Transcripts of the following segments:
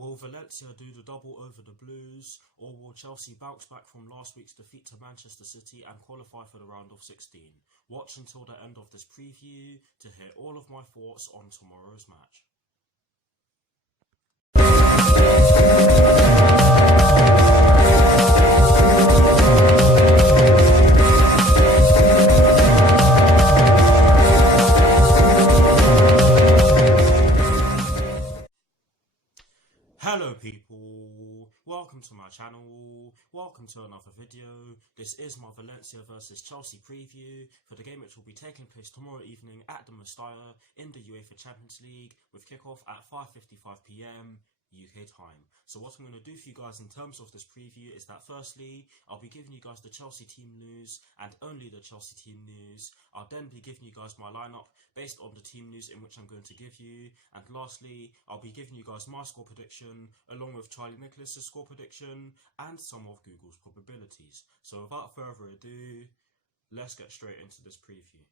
Will Valencia do the double over the Blues, or will Chelsea bounce back from last week's defeat to Manchester City and qualify for the round of 16? Watch until the end of this preview to hear all of my thoughts on tomorrow's match. Hello people, welcome to my channel, welcome to another video. This is my Valencia versus Chelsea preview for the game which will be taking place tomorrow evening at the Mestalla in the UEFA Champions League with kickoff at 5:55 PM UK time. So what I'm going to do for you guys in terms of this preview is that firstly, I'll be giving you guys the Chelsea team news and only the Chelsea team news. I'll then be giving you guys my lineup based on the team news in which I'm going to give you. And lastly, I'll be giving you guys my score prediction along with Charlie Nicholas's score prediction and some of Google's probabilities. So without further ado, let's get straight into this preview.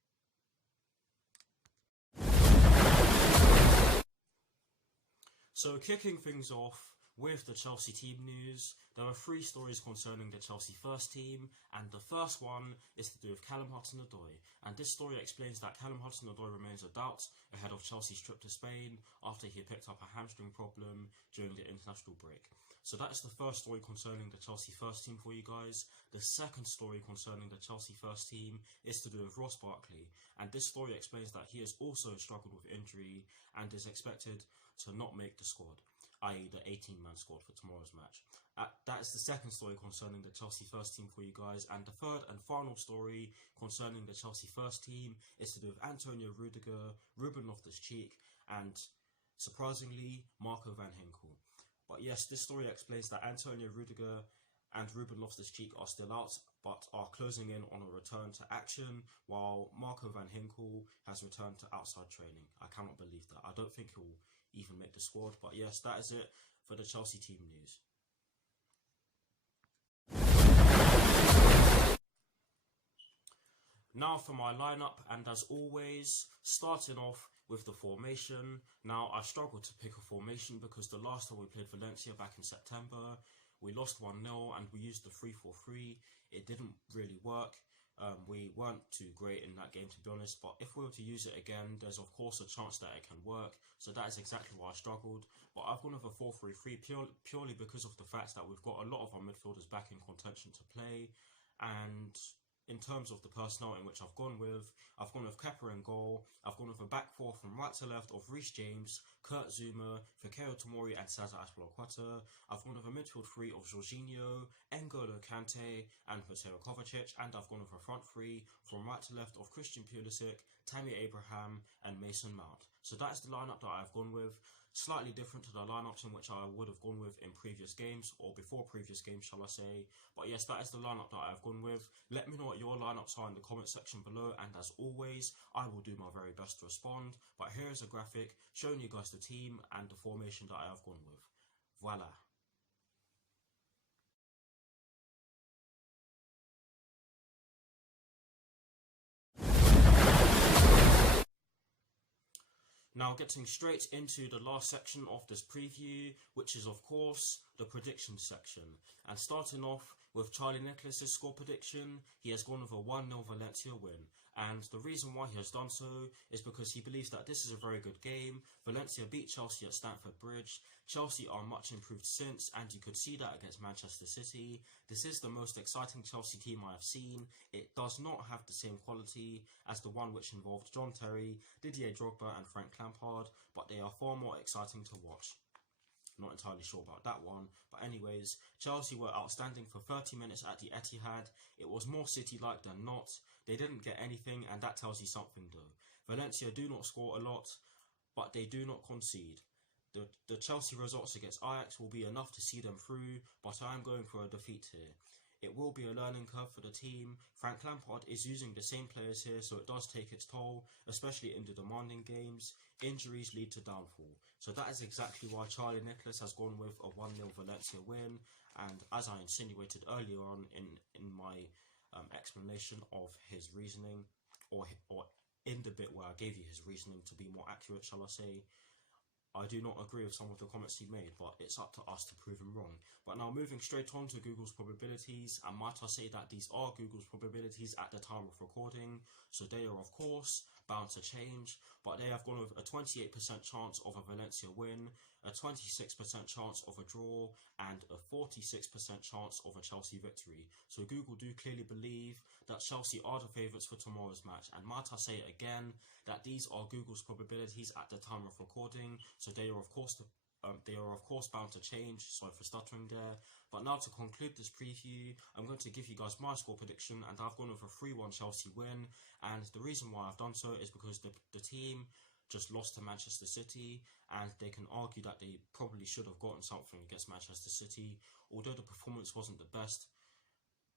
So kicking things off with the Chelsea team news, there are three stories concerning the Chelsea first team, and the first one is to do with Callum Hudson-Odoi, and this story explains that Callum Hudson-Odoi remains a doubt ahead of Chelsea's trip to Spain after he picked up a hamstring problem during the international break. So that's the first story concerning the Chelsea first team for you guys. The second story concerning the Chelsea first team is to do with Ross Barkley, and this story explains that he has also struggled with injury and is expected to not make the squad, i.e. the 18-man squad for tomorrow's match. That is the second story concerning the Chelsea first team for you guys, and the third and final story concerning the Chelsea first team is to do with Antonio Rudiger, Ruben Loftus-Cheek, and surprisingly, Marco van Ginkel. But yes, this story explains that Antonio Rudiger and Ruben Loftus-Cheek are still out, but are closing in on a return to action, while Marco van Ginkel has returned to outside training. I cannot believe that. I don't think he'll even make the squad, but yes, that is it for the Chelsea team news. Now for my lineup, and as always, starting off with the formation. Now I struggled to pick a formation because the last time we played Valencia back in September, we lost 1-0 and we used the 3-4-3. It didn't really work. We weren't too great in that game, to be honest, but if we were to use it again, there's of course a chance that it can work. So that is exactly why I struggled. But I've gone with a 4-3-3 purely because of the fact that we've got a lot of our midfielders back in contention to play. And in terms of the personnel in which I've gone with Kepa in goal. I've gone with a back four from right to left of Reece James, Kurt Zouma, Fikayo Tomori and Cesar Azpilicueta. I've gone with a midfield three of Jorginho, N'Golo Kante and Mateo Kovacic, and I've gone with a front three from right to left of Christian Pulisic, Tammy Abraham and Mason Mount. So that's the lineup that I've gone with. Slightly different to the lineups in which I would have gone with in previous games, or before previous games, shall I say. But yes, that is the lineup that I've gone with. Let me know what your lineups are in the comment section below, and as always, I will do my very best to respond. But here is a graphic showing you guys the team and the formation that I have gone with. Voila. Now getting straight into the last section of this preview, which is of course the prediction section. And starting off with Charlie Nicholas's score prediction, he has gone with a 1-0 Valencia win. And the reason why he has done so is because he believes that this is a very good game. Valencia beat Chelsea at Stamford Bridge. Chelsea are much improved since, and you could see that against Manchester City. This is the most exciting Chelsea team I have seen. It does not have the same quality as the one which involved John Terry, Didier Drogba and Frank Lampard, but they are far more exciting to watch. Not entirely sure about that one, but anyways, Chelsea were outstanding for 30 minutes at the Etihad. It was more City-like than not. They didn't get anything, and that tells you something though. Valencia do not score a lot, but they do not concede. The Chelsea results against Ajax will be enough to see them through, but I am going for a defeat here. It will be a learning curve for the team. Frank Lampard is using the same players here, so it does take its toll, especially in the demanding games. Injuries lead to downfall. So that is exactly why Charlie Nicholas has gone with a 1-0 Valencia win. And as I insinuated earlier on in my explanation of his reasoning, or in the bit where I gave you his reasoning to be more accurate, shall I say, I do not agree with some of the comments he made, but it's up to us to prove him wrong. But now moving straight on to Google's probabilities, and might I say that these are Google's probabilities at the time of recording, so they are of course bound to change, but they have gone with a 28% chance of a Valencia win, a 26% chance of a draw, and a 46% chance of a Chelsea victory. So Google do clearly believe that Chelsea are the favourites for tomorrow's match, and might I say again that these are Google's probabilities at the time of recording, so they are of course bound to change. Sorry for stuttering there. But now to conclude this preview, I'm going to give you guys my score prediction, and I've gone with a 3-1 Chelsea win. And the reason why I've done so is because the team just lost to Manchester City, and they can argue that they probably should have gotten something against Manchester City. Although the performance wasn't the best,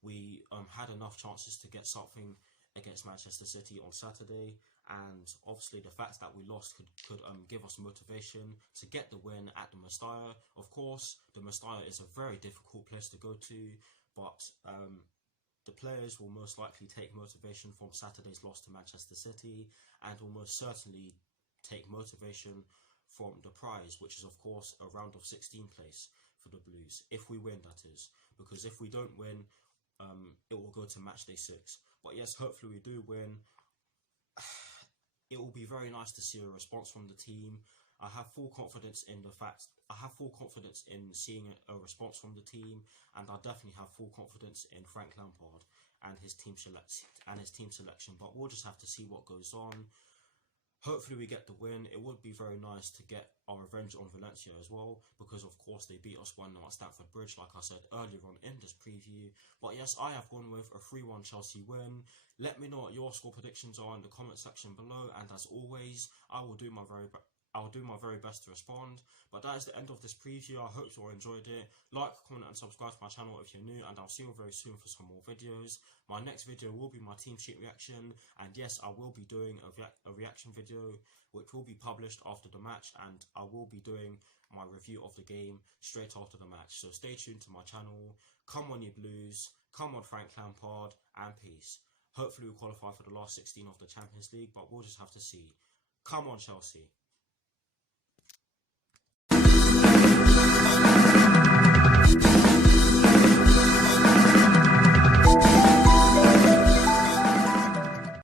we had enough chances to get something against Manchester City on Saturday, and obviously the fact that we lost could give us motivation to get the win at the Mestalla. Of course, the Mestalla is a very difficult place to go to, but the players will most likely take motivation from Saturday's loss to Manchester City, and will most certainly take motivation from the prize, which is of course a round of 16 place for the Blues, if we win, that is, because if we don't win, it will go to match day 6. But yes, hopefully we do win. It will be very nice to see a response from the team. I have full confidence in seeing a response from the team, and I definitely have full confidence in Frank Lampard and his team selection. But we'll just have to see what goes on. Hopefully we get the win. It would be very nice to get our revenge on Valencia as well, because of course they beat us 1-0 at Stamford Bridge, like I said earlier on in this preview. But yes, I have gone with a 3-1 Chelsea win. Let me know what your score predictions are in the comment section below, and as always, I will do my very best to respond. But that is the end of this preview. I hope you all enjoyed it. Like, comment and subscribe to my channel if you're new, and I'll see you very soon for some more videos. My next video will be my team sheet reaction, and yes, I will be doing a reaction video which will be published after the match, and I will be doing my review of the game straight after the match. So stay tuned to my channel. Come on you Blues, come on Frank Lampard, and peace. Hopefully we'll qualify for the last 16 of the Champions League, but we'll just have to see. Come on Chelsea.